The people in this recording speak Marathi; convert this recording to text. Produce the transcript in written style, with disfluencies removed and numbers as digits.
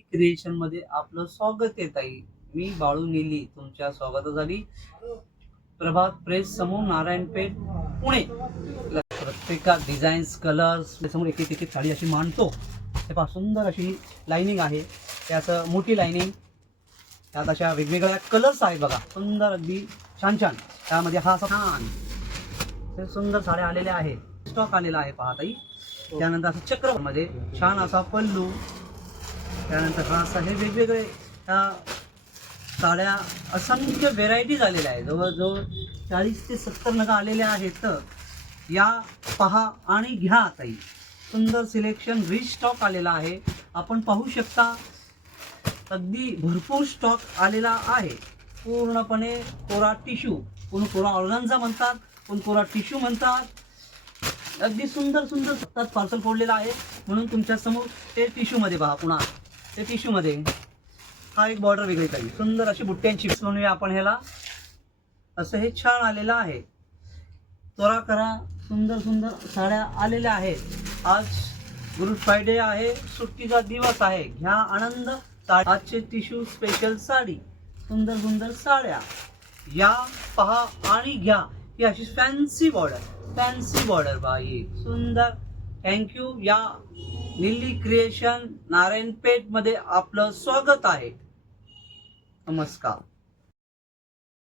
क्रिएशन मध्ये आपलं स्वागत आहे ताई. मी बाळू नीली तुमच्या स्वागतासाठी प्रभात प्रेस समूह नारायणपेठ पुणे. प्रत्येकात डिझाईन्स कलर्स समोर एक एक एक साडी अशी मांडतो. हे पहा सुंदर अशी लाइनिंग आहे, त्याचं मोठी लाइनिंग, त्यात अशा वेगवेगळ्या कलर्स आहेत बघा, सुंदर अगदी छान छान. त्यामध्ये हा असा छान हे सुंदर साड्या आलेल्या आहेत, स्टॉक आलेला आहे पहा ताई. त्यानंतर असं चक्रमध्ये छान असा पल्लू, त्यानंतर हा असा हे वेगवेगळे ह्या साड्या असंख्य व्हेरायटीज आलेल्या आहेत, जवळजवळ 40 ते 70 नग आलेल्या आहेत. तर या पहा आणि घ्या ताई, सुंदर सिलेक्शन, रिच स्टॉक आलेला आहे. आपण पाहू शकता अगदी भरपूर स्टॉक आलेला आहे. पूर्णपणे कोरा टिश्यू, कोण कोरा ऑर्गन्झा म्हणतात, कोण कोरा टिश्यू म्हणतात. अगदी सुंदर सुंदर सत्तात पार्सल फोडलेला आहे, म्हणून तुमच्या समोर ते टिश्यू मध्ये पहा. पुन्हा ते टिश्यू मध्ये हा एक बॉर्डर वेगळी काही सुंदर अशी बुट्ट्यांची म्हणूया आपण ह्याला. असं हे छान आलेलं आहे. त्वरा करा, सुंदर सुंदर साड्या आलेल्या आहेत. आज गुड फ्रायडे आहे, सुट्टीचा दिवस आहे. घ्या आनंद. आजचे टिश्यू स्पेशल साडी, सुंदर सुंदर साड्या या पहा आणि घ्या. ही अशी फॅन्सी बॉर्डर बाई सुंदर. थँक्यू. या नीली क्रिएशन नारायणपेठ मध्ये आपलं स्वागत आहे. नमस्कार.